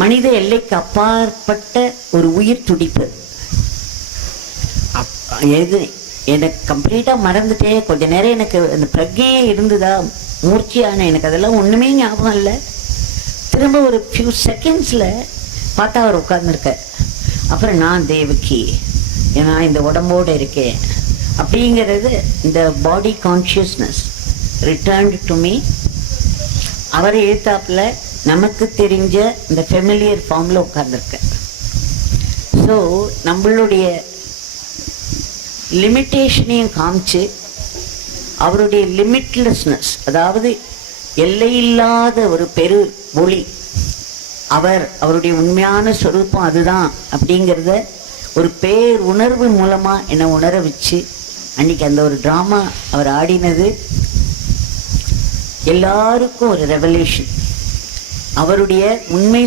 மனித எல்லைக்கு அப்பாற்பட்ட ஒரு உயிர் துடிப்பு. எது எனக்கு கம்ப்ளீட்டாக மறந்துட்டே கொஞ்ச நேரம் எனக்கு அந்த பிரஜையே இருந்ததா, மூர்ச்சியான எனக்கு அதெல்லாம் ஒன்றுமே ஞாபகம் இல்லை. திரும்ப ஒரு ஃபியூ செகண்ட்ஸில் பார்த்தா அவர் உட்கார்ந்துருக்க. அப்புறம் நான் தேவகி, ஏன்னா இந்த உடம்போடு இருக்கேன் அப்படிங்கிறது, இந்த பாடி கான்ஷியஸ்னஸ் ரிட்டர்ன்டு டு மீ. அவர் எழுத்தாப்பில் நமக்கு தெரிஞ்ச இந்த ஃபெமிலியர் ஃபார்மில் உட்கார்ந்துருக்க. ஸோ நம்மளுடைய லிமிட்டேஷனையும் காமிச்சு அவருடைய லிமிட்லெஸ்னஸ், அதாவது எல்லையில்லாத ஒரு பெரு ஒளி, அவருடைய உண்மையான ஸ்வரூபம் அதுதான் அப்படிங்கிறத ஒரு பேர் உணர்வு மூலமாக என்னை உணர வச்சு அன்றைக்கி அந்த ஒரு ட்ராமா அவர் ஆடினது எல்லாருக்கும் ஒரு ரெவல்யூஷன். அவருடைய உண்மை